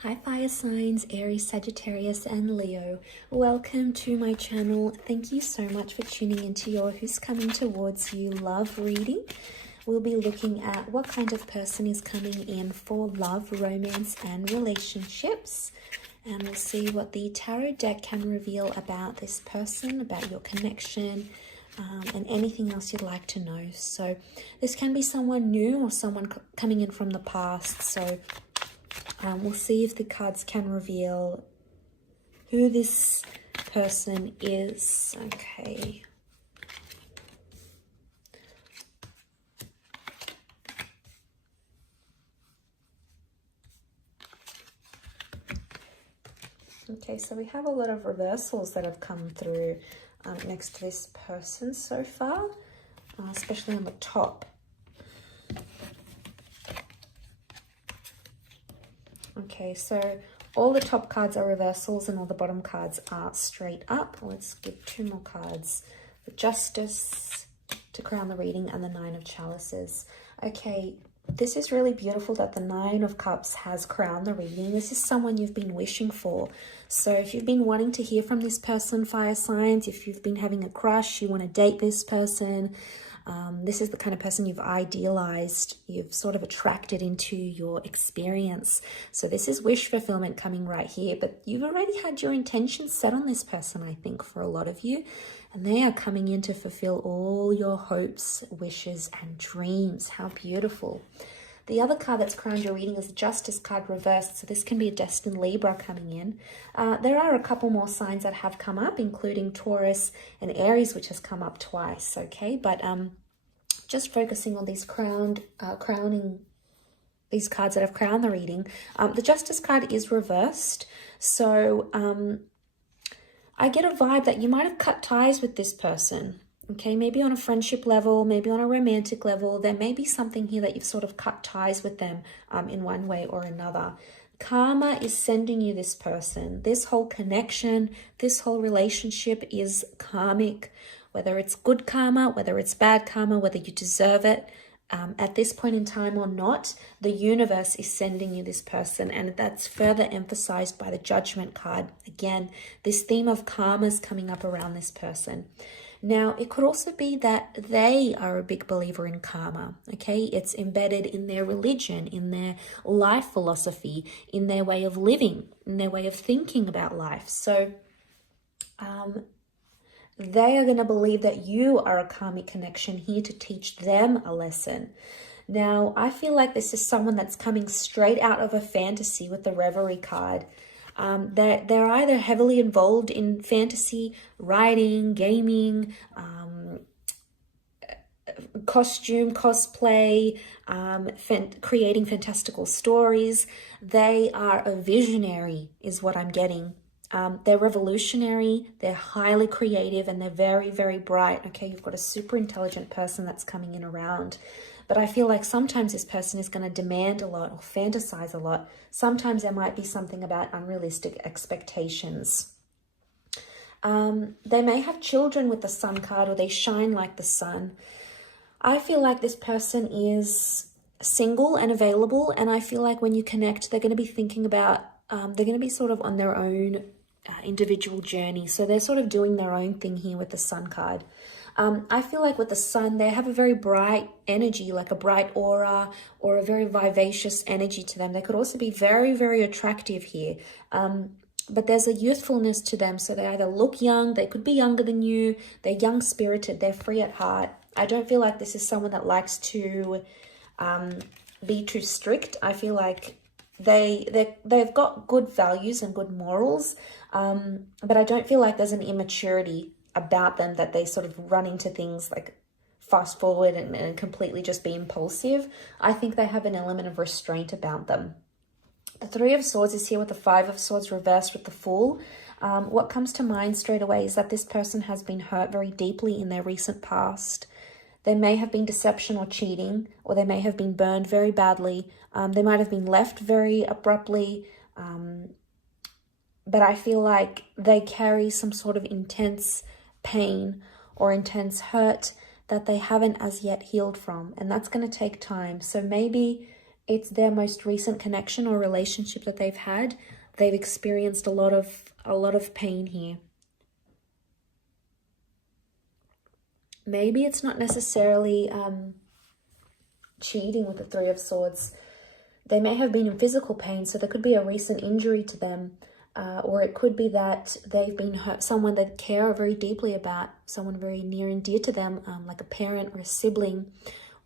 Hi fire signs, Aries, Sagittarius and Leo. Welcome to my channel. Thank you so much for tuning into your Who's Coming Towards You love reading. We'll be looking at what kind of person is coming in for love, romance and relationships. And we'll see what the tarot deck can reveal about this person, about your connection, and anything else you'd like to know. So this can be someone new or someone coming in from the past. So we'll see if the cards can reveal who this person is. Okay. Okay, so we have a lot of reversals that have come through next to this person so far, especially on the top. Okay, so all the top cards are reversals and all the bottom cards are straight up. Let's give two more cards. The Justice to crown the reading and the Nine of Chalices. Okay, this is really beautiful that the Nine of Cups has crowned the reading. This is someone you've been wishing for. So if you've been wanting to hear from this person, fire signs, if you've been having a crush, you want to date this person, this is the kind of person you've idealized, you've sort of attracted into your experience. So this is wish fulfillment coming right here, but you've already had your intentions set on this person, I think, for a lot of you. And they are coming in to fulfill all your hopes, wishes, and dreams. How beautiful. The other card that's crowned your reading is the Justice card reversed. So this can be a destined Libra coming in. There are a couple more signs that have come up, including Taurus and Aries, which has come up twice. Okay, but just focusing on these crowning these cards that have crowned the reading. The Justice card is reversed. So I get a vibe that you might have cut ties with this person. Okay, maybe on a friendship level, maybe on a romantic level, there may be something here that you've sort of cut ties with them in one way or another. Karma is sending you this person. This whole connection, this whole relationship is karmic, whether it's good karma, whether it's bad karma, whether you deserve it. At this point in time or not, the universe is sending you this person, and that's further emphasized by the Judgment card. Again, this theme of karma is coming up around this person. Now, it could also be that they are a big believer in karma, okay? It's embedded in their religion, in their life philosophy, in their way of living, in their way of thinking about life. So they are going to believe that you are a karmic connection here to teach them a lesson. Now, I feel like this is someone that's coming straight out of a fantasy with the Reverie card. They're either heavily involved in fantasy, writing, gaming, costume, cosplay, creating fantastical stories. They are a visionary is what I'm getting. They're revolutionary, they're highly creative, and they're very, very bright. Okay, you've got a super intelligent person that's coming in around. But I feel like sometimes this person is going to demand a lot or fantasize a lot. Sometimes there might be something about unrealistic expectations. They may have children with the Sun card, or they shine like the sun. I feel like this person is single and available, and I feel like when you connect, they're going to be thinking about, they're going to be sort of on their own individual journey. So they're sort of doing their own thing here with the Sun card. I feel like with the Sun, they have a very bright energy, like a bright aura or a very vivacious energy to them. They could also be very, very attractive here. But there's a youthfulness to them. So they either look young, they could be younger than you, they're young-spirited, they're free at heart. I don't feel like this is someone that likes to be too strict. I feel like they've got good values and good morals, but I don't feel like there's an immaturity about them that they sort of run into things like fast forward and completely just be impulsive. I think they have an element of restraint about them. The Three of Swords is here with the Five of Swords reversed with the Fool. What comes to mind straight away is that this person has been hurt very deeply in their recent past. There may have been deception or cheating, or they may have been burned very badly. They might have been left very abruptly. But I feel like they carry some sort of intense pain or intense hurt that they haven't as yet healed from. And that's going to take time. So maybe it's their most recent connection or relationship that they've had. They've experienced a lot of pain here. Maybe it's not necessarily cheating with the Three of Swords. They may have been in physical pain, so there could be a recent injury to them. Or it could be that they've been hurt, someone they care very deeply about, someone very near and dear to them, like a parent or a sibling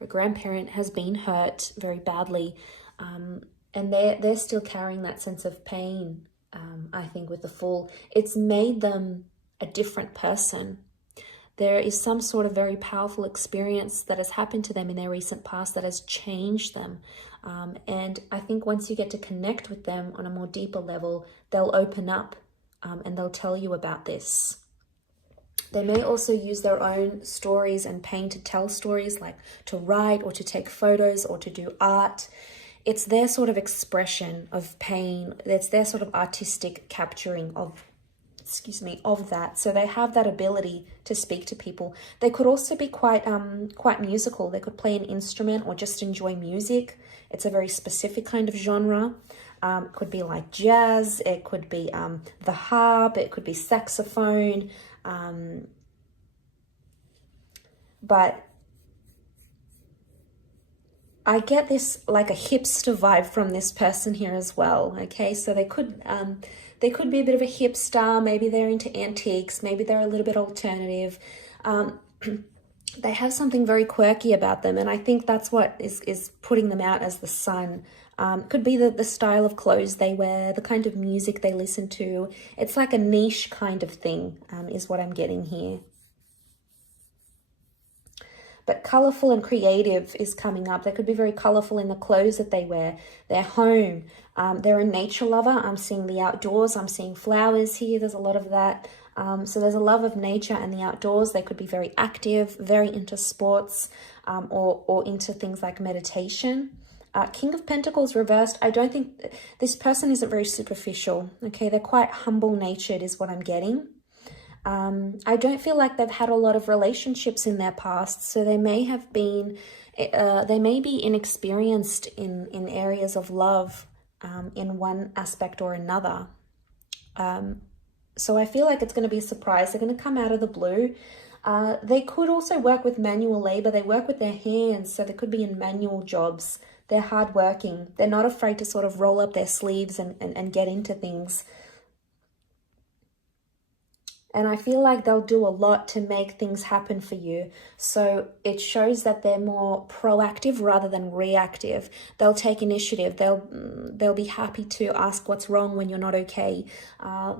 or a grandparent has been hurt very badly. And they're still carrying that sense of pain, I think, with the Fool. It's made them a different person. There is some sort of very powerful experience that has happened to them in their recent past that has changed them. And I think once you get to connect with them on a more deeper level, they'll open up and they'll tell you about this. They may also use their own stories and pain to tell stories, like to write or to take photos or to do art. It's their sort of expression of pain. It's their sort of artistic capturing of that. So they have that ability to speak to people. They could also be quite musical. They could play an instrument or just enjoy music. It's a very specific kind of genre. It could be like jazz. It could be the harp. It could be saxophone. But I get this like a hipster vibe from this person here as well. Okay, so they could be a bit of a hipster. Maybe they're into antiques. Maybe they're a little bit alternative. They have something very quirky about them, and I think that's what is putting them out as the sun. Could be the style of clothes they wear, the kind of music they listen to. It's like a niche kind of thing, is what I'm getting here. But colorful and creative is coming up. They could be very colorful in the clothes that they wear, their home. They're a nature lover. I'm seeing the outdoors. I'm seeing flowers here. There's a lot of that. So there's a love of nature and the outdoors. They could be very active, very into sports, or into things like meditation. King of Pentacles reversed. I don't think this person isn't very superficial. Okay, they're quite humble-natured is what I'm getting. I don't feel like they've had a lot of relationships in their past, so they may have been, they may be inexperienced in areas of love in one aspect or another. So I feel like it's going to be a surprise. They're going to come out of the blue. They could also work with manual labor. They work with their hands, so they could be in manual jobs. They're hardworking. They're not afraid to sort of roll up their sleeves and get into things. And I feel like they'll do a lot to make things happen for you. So it shows that they're more proactive rather than reactive. They'll take initiative. They'll be happy to ask what's wrong when you're not okay.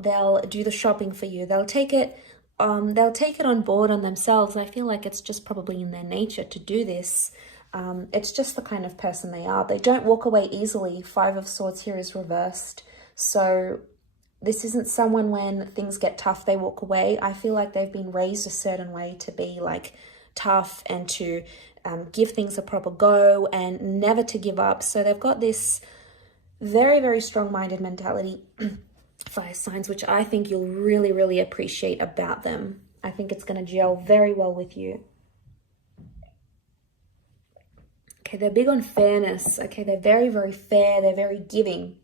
They'll do the shopping for you. They'll take it on board on themselves. I feel like it's just probably in their nature to do this. It's just the kind of person they are. They don't walk away easily. Five of Swords here is reversed. So this isn't someone when things get tough, they walk away. I feel like they've been raised a certain way to be like tough and to give things a proper go and never to give up. So they've got this very, very strong-minded mentality, fire signs, which I think you'll really, really appreciate about them. I think it's going to gel very well with you. Okay, they're big on fairness. Okay, they're very, very fair. They're very giving.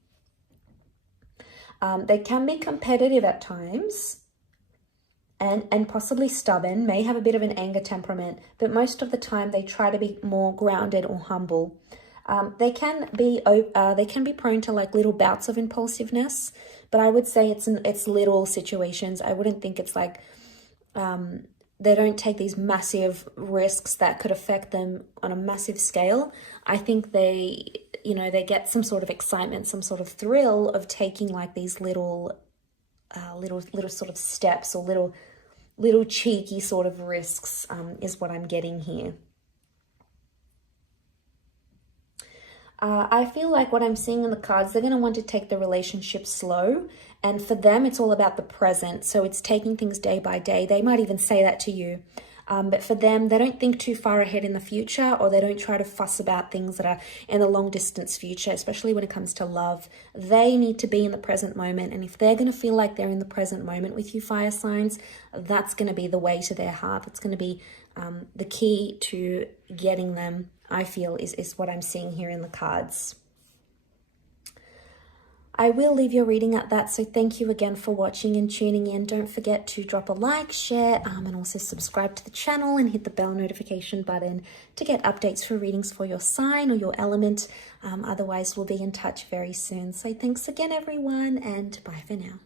They can be competitive at times and possibly stubborn, may have a bit of an anger temperament, but most of the time they try to be more grounded or humble. They can be prone to like little bouts of impulsiveness, but I would say it's little situations. I wouldn't think it's like they don't take these massive risks that could affect them on a massive scale. I think they get some sort of excitement, some sort of thrill of taking like these little sort of steps or little cheeky sort of risks, is what I'm getting here. I feel like what I'm seeing in the cards, they're going to want to take the relationship slow. And for them, it's all about the present. So it's taking things day by day. They might even say that to you. But for them, they don't think too far ahead in the future, or they don't try to fuss about things that are in the long distance future, especially when it comes to love. They need to be in the present moment. And if they're going to feel like they're in the present moment with you, fire signs, that's going to be the way to their heart. That's going to be the key to getting them, I feel, is what I'm seeing here in the cards. I will leave your reading at that, so thank you again for watching and tuning in. Don't forget to drop a like, share, and also subscribe to the channel and hit the bell notification button to get updates for readings for your sign or your element. Otherwise, we'll be in touch very soon. So thanks again, everyone, and bye for now.